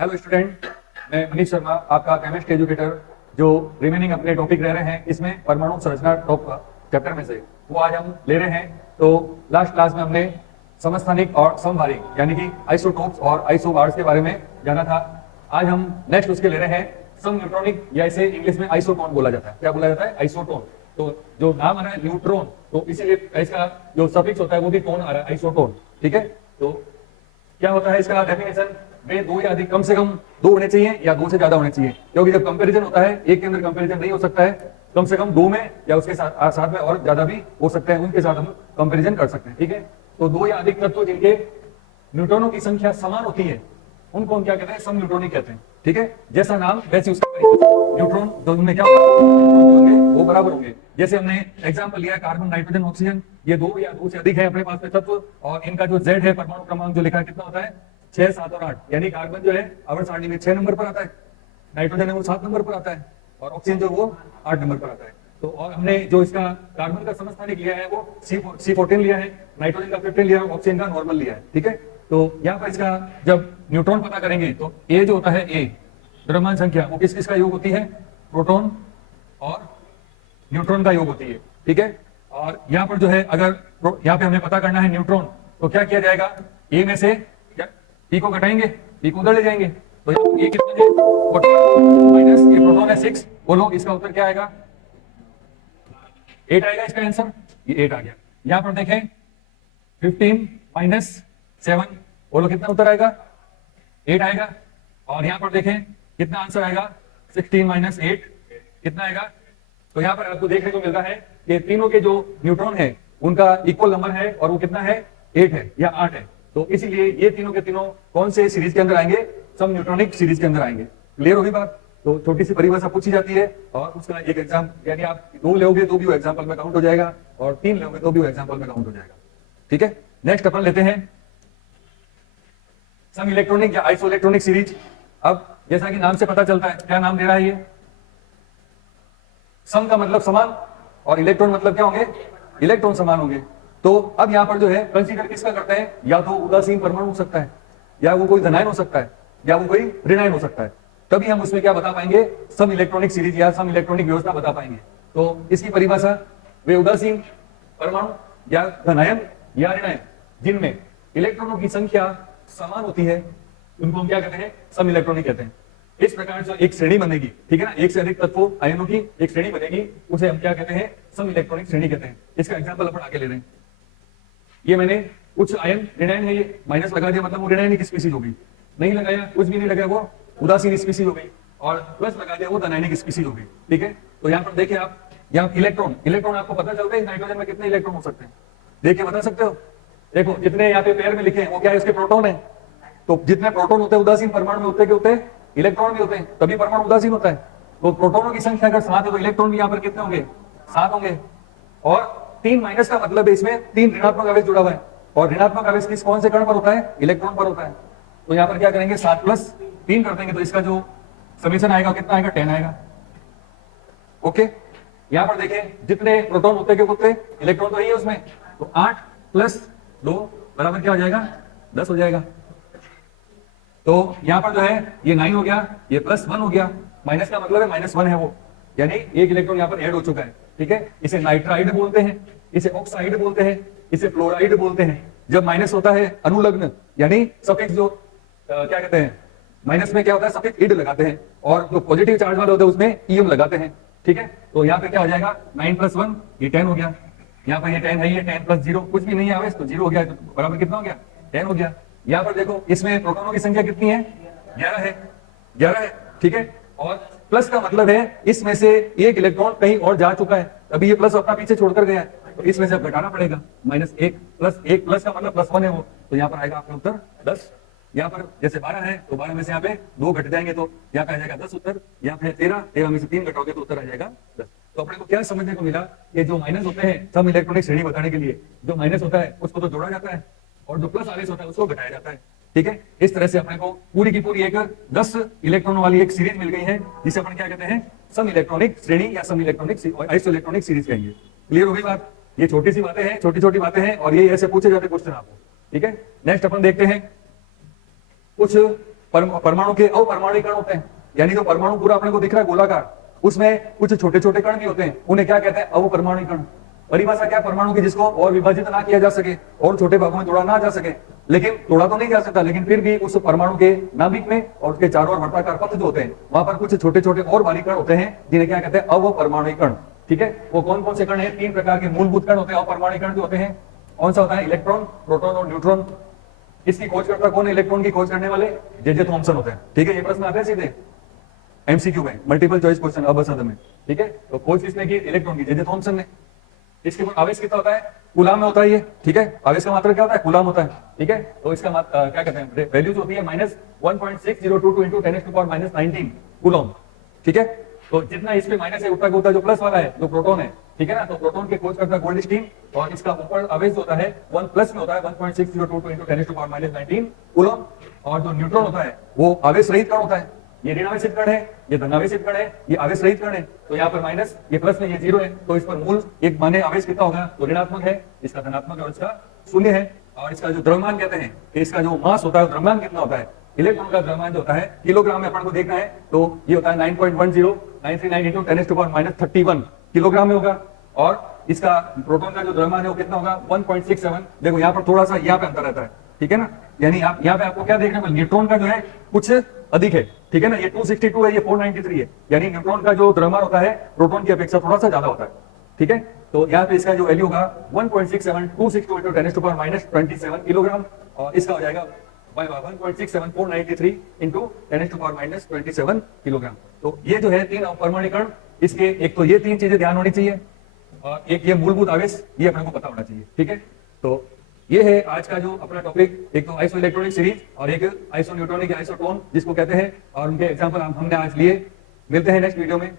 Hello student, मैं मनीष शर्मा, आपका chemist educator, जो रिमेनिंग अपने टॉपिक रह रहे हैं इसमें परमाणु संरचना टॉप चैप्टर में से वो आज हम ले रहे हैं। तो लास्ट क्लास में हमने समस्थानिक और समभारिक यानी कि आइसोटोप्स और आइसोबार्स के बारे में जाना था। आज हम नेक्स्ट उसके ले रहे हैं सम न्यूट्रॉनिक, या इसे इंग्लिश में आइसोटोन बोला जाता है। क्या बोला जाता है? आइसोटोन। तो जो नाम आ रहा है न्यूट्रॉन, तो इसीलिए इसका जो सफिक्स होता है वो भी टोन आ रहा है, आइसोटोन। ठीक है, तो क्या होता है इसका डेफिनेशन? वे दो या अधिक, कम से कम दो होने चाहिए या दो से ज्यादा होने चाहिए, क्योंकि जब कंपैरिजन होता है एक के अंदर कंपैरिजन नहीं हो सकता है, कम से कम दो में या उसके साथ में और ज्यादा भी हो सकते हैं, उनके साथ हम कंपैरिजन कर सकते हैं। ठीक है, तो दो या अधिक तत्व जिनके न्यूट्रॉनों की संख्या समान होती है उनको हम क्या कहते हैं? सम न्यूट्रॉनिक कहते हैं। ठीक है, जैसा नाम वैसे उसका न्यूट्रॉन जो उनमें क्या होंगे वो बराबर होंगे। जैसे हमने एग्जांपल लिया कार्बन, नाइट्रोजन, ऑक्सीजन, ये दो या दो से अधिक है अपने पास में तत्व, और इनका जो Z है परमाणु क्रमांक जो लिखा है कितना होता है? 6, 7 और 8। यानी कार्बन जो है आवर्त सारणी में 6 नंबर पर आता है, नाइट्रोजन है वो 7 नंबर पर आता है, और ऑक्सीजन जो वो 8 नंबर पर आता है। तो और हमने जो इसका कार्बन का समस्थानिक लिया है वो C14 लिया है, नाइट्रोजन का 15 लिया है, ऑक्सीजन का नॉर्मल लिया है। ठीक है, तो यहाँ पर इसका जब न्यूट्रॉन पता करेंगे तो ए जो होता है, ए द्रव्यमान संख्या, वो किस किस का योग होती है? प्रोटॉन और न्यूट्रॉन का योग होती है। ठीक है, और यहाँ पर जो है अगर यहाँ पे हमें पता करना है न्यूट्रॉन, तो क्या किया जाएगा? ए में से पी को घटाएंगे, पी को उधर ले जाएंगे, तो ये कितना है? 14 माइनस ये प्रोटॉन है 6। बोलो इसका उत्तर क्या आएगा? 8 आएगा इसका आंसर, ये 8 आ गया। यहाँ पर देखें 15 माइनस 7, बोलो कितना उत्तर आएगा? 8 आएगा। और यहाँ पर देखें कितना आंसर आएगा? 16 माइनस 8 कितना आएगा? तो यहाँ पर आपको देखने को मिल रहा है कि तीनों के जो न्यूट्रॉन है उनका इक्वल नंबर है, और वो कितना है? 8 है या 8 है। तो इसीलिए ये तीनों के तीनों कौन से सीरीज के अंदर आएंगे? सम न्यूट्रॉनिक सीरीज के अंदर आएंगे। क्लियर होगी बात? तो छोटी सी परिभाषा पूछी जाती है और उसका एक एग्जाम, यानी आप 2 लोगे तो भी वो एग्जाम्पल में काउंट हो जाएगा, और 3 लोगे तो भी वो एग्जाम्पल में काउंट हो जाएगा। ठीक है, नेक्स्ट अपन लेते हैं सम इलेक्ट्रॉनिक या आइसो इलेक्ट्रॉनिक सीरीज। अब जैसा कि नाम से पता चलता है, क्या नाम दे रहा है ये? सम का मतलब समान, और इलेक्ट्रॉन मतलब क्या होंगे? इलेक्ट्रॉन समान होंगे। तो अब यहां पर जो है कंसीडर किसका करते हैं? या तो उदासीन परमाणु हो सकता है, या वो कोई धनायन हो सकता है, या वो कोई ऋणायन हो सकता है। तभी हम उसमें क्या बता पाएंगे? सम इलेक्ट्रॉनिक सीरीज या सम इलेक्ट्रॉनिक व्यवस्था बता पाएंगे। तो इसकी परिभाषा, वे उदासीन परमाणु या धनायन या ऋणायन जिनमें इलेक्ट्रॉनों की संख्या समान होती है उनको हम क्या कहते हैं? सम इलेक्ट्रॉनिक कहते हैं। इस प्रकार जो एक श्रेणी बनेगी, ठीक है ना, एक से अधिक तत्वों आयनों की एक श्रेणी बनेगी, उसे हम क्या कहते हैं? सम इलेक्ट्रॉनिक श्रेणी कहते हैं। इसका एग्जांपल अपन आगे ले रहे हैं। ये मैंने कुछ आयन ऋणायन है, ये माइनस लगा दिया, मतलब वो ऋणायन की स्पीशीज हो गई। नहीं लगाया, कुछ भी नहीं लगाया, वो उदासीन स्पीशीज हो गई, और प्लस लगा दिया वो धनायनिक स्पीशीज हो गई। ठीक है, तो यहाँ पर देखिए आप, यहाँ इलेक्ट्रॉन, इलेक्ट्रॉन आपको पता चलता है नाइट्रोजन में कितने इलेक्ट्रॉन हो सकते हैं? देख के बता सकते हो? देखो जितने यहाँ पे पेयर में लिखे हैं वो क्या है? इसके प्रोटॉन है। तो जितने प्रोटॉन होते हैं उदासीन परमाणु में होते हैं इलेक्ट्रॉन भी होते हैं, तभी परमाणु उदासीन होता है। तो प्रोटॉनों की संख्या अगर 7 है तो इलेक्ट्रॉन भी यहाँ पर कितने होंगे? 7 होंगे। और 3 माइनस का मतलब है इसमें 3 ऋणात्मक आवेश जुड़ा हुआ है, और ऋणात्मक आवेश किस कौन से कण पर होता है? इलेक्ट्रॉन पर होता है। तो यहाँ पर क्या करेंगे? 7 प्लस 3 कर देंगे, तो इसका जो समीशन आएगा कितना आएगा? 10 आएगा। ओके, यहाँ पर देखें जितने प्रोटॉन होते हैं इलेक्ट्रॉन तो ही है उसमें, तो 8 प्लस 2 बराबर क्या हो जाएगा? 10 हो जाएगा। तो यहाँ पर जो है ये 9 हो गया, ये प्लस 1 हो गया, माइनस का मतलब है -1 है वो, यानी एक इलेक्ट्रॉन यहाँ पर ऐड हो चुका है। ठीक है, इसे नाइट्राइड बोलते हैं, इसे ऑक्साइड बोलते हैं, इसे फ्लोराइड बोलते हैं। जब माइनस होता है अनुलग्न, यानी सफिक्स जो क्या कहते हैं, माइनस में क्या होता है? सफिक्स इड लगाते हैं, और जो पॉजिटिव चार्ज वाले होते हैं उसमें ईएम लगाते हैं। ठीक है, तो यहाँ पे क्या हो जाएगा? 9 प्लस 1 ये 10 हो गया। यहाँ पर ये 10 है, ये 10 प्लस 0 कुछ भी नहीं है आवेश, तो 0 हो गया, तो बराबर कितना हो गया? 10 हो गया। यहाँ पर देखो इसमें प्रोटॉनों की संख्या कितनी है? 11 है, 11 है। ठीक है, और प्लस का मतलब है इसमें से एक इलेक्ट्रॉन कहीं और जा चुका है, अभी ये प्लस अपना पीछे छोड़कर गया है, तो इसमें से अब घटाना पड़ेगा। -1 प्लस 1 प्लस का मतलब +1 है वो, तो यहाँ पर आएगा आपका उत्तर 10। यहाँ पर जैसे 12 है तो 12 में से यहाँ पे 2 घट जाएंगे, तो यहाँ पे आ जाएगा 10 उत्तर। यहाँ पे 13 में से 3 घटाओगे तो उत्तर आ जाएगा 10। तो अपने को क्या समझने को मिला कि जो माइनस होते हैं सम इलेक्ट्रॉनिक श्रेणी बताने के लिए, जो माइनस होता है उसको तो जोड़ा जाता है, और जो प्लस आवेश होता है उसको घटाया जाता है। ठीक है, इस तरह से अपने को पूरी की पूरी एक 10 इलेक्ट्रॉनों वाली एक सीरीज मिल गई है, जिसे अपन क्या कहते हैं? सम इलेक्ट्रॉनिक श्रेणी या सम इलेक्ट्रॉनिक आइसो इलेक्ट्रॉनिक सीरीज कहेंगे। क्लियर हो गई बात? ये छोटी सी बातें हैं, छोटी छोटी बातें हैं, और ये ऐसे पूछे जाते क्वेश्चन आपको। ठीक है, नेक्स्ट अपन देखते हैं कुछ परमाणु के अपरमाणुकरण होते हैं, यानी जो परमाणु पूरा अपने को दिख रहा है गोलाकार, उसमें कुछ छोटे छोटे कण भी होते हैं, उन्हें क्या कहते हैं? अवपरमाणुकरण। परिभाषा क्या? परमाणु की जिसको और विभाजित ना किया जा सके और छोटे भागों में तोड़ा ना जा सके, लेकिन तोड़ा तो नहीं जा सकता, लेकिन फिर भी उस परमाणु के नाभिक में और उसके चारों ओर वर्ताकार पथ जो होते हैं वहां पर कुछ छोटे छोटे और बारीक कण होते हैं जिन्हें क्या कहते हैं? अवपरमाणुकरण। ठीक है, वो कौन कौन से कण है? 3 प्रकार के मूलभूत कण होते हैं अवपरमाणुकरण जो होते हैं। कौन सा होता है? इलेक्ट्रॉन, प्रोटॉन और न्यूट्रॉन। इसकी खोज करता कौन है? इलेक्ट्रॉन की खोज करने वाले जे थॉमसन होते हैं। ठीक है, ये प्रश्न आते हैं सीधे एमसीक्यू में, मल्टीपल चॉइस क्वेश्चन अबसद में। ठीक है, तो खोज किसने की? इलेक्ट्रॉन की, जे थॉमसन ने। इसके ऊपर आवेश कितना होता है? कूलाम में होता है ये। ठीक है, आवेश का मात्रा क्या होता है? कूलाम होता है। ठीक है, तो इसका क्या कहते हैं? वैल्यूज होती है -1.6022 × 10⁻⁻19 कूलम। ठीक है, तो जितना इस पे माइनस है उतना होता है जो प्लस वाला है, जो प्रोटॉन है। ठीक है ना, तो प्रोटॉन के खोज करता है गोल्डस्टीन, और इसका ऊपर आवेश होता है 1 प्लस में होता है 1.6022 × 10⁻⁻19 कूलम। और जो न्यूट्रॉन होता है वो आवेश रहित कण होता है। ये ऋणावेशित कण है, ये धनावेशित कण है, ये आवेश रहित कण है। तो यहाँ पर माइनस, ये प्लस में, ये 0 है, तो इस पर मूल एक माने आवेश कितना होगा? तो ऋणात्मक है, इसका धनात्मक है और इसका शून्य है। और इसका जो द्रव्यमान कहते हैं, इसका जो मास होता है, द्रव्यमान कितना होता है? इलेक्ट्रॉन का द्रव्यमान जो होता है किलोग्राम में अपन को देखना है, तो ये होता है 9.10939 × 10⁻31 किलोग्राम में होगा। और इसका प्रोटॉन का जो द्रव्यमान है वो कितना होगा? 1.67। देखो यहाँ पर थोड़ा सा यहाँ पे अंतर रहता है। ठीक है ना, यानी आप यहाँ पे आपको क्या देखने को? न्यूट्रॉन का जो है कुछ अधिक है। ठीक है ना, ये 262 है, ये 493 है, यानी न्यूट्रॉन का जो द्रव्यमान होता है प्रोटॉन की अपेक्षा थोड़ा सा ज्यादा होता है। ठीक है, तो यहाँ पे इसका जो वैल्यू होगा 1.67262 × 10⁻27 किलोग्राम, और इसका हो जाएगा 1.67493 × 10⁻27 किलोग्राम। तो ये जो है 3 अपरमाणुकरण, इसके एक तो ये 3 चीजें ध्यान होनी चाहिए, और एक ये मूलभूत आवेश, ये अपने को पता होना चाहिए। ठीक है, तो ये है आज का जो अपना टॉपिक, एक तो आइसो इलेक्ट्रॉनिक सीरीज और एक आइसो न्यूट्रॉनिक, आइसोटोन जिसको कहते हैं, और उनके एग्जांपल हमने आज लिए। मिलते हैं नेक्स्ट वीडियो में।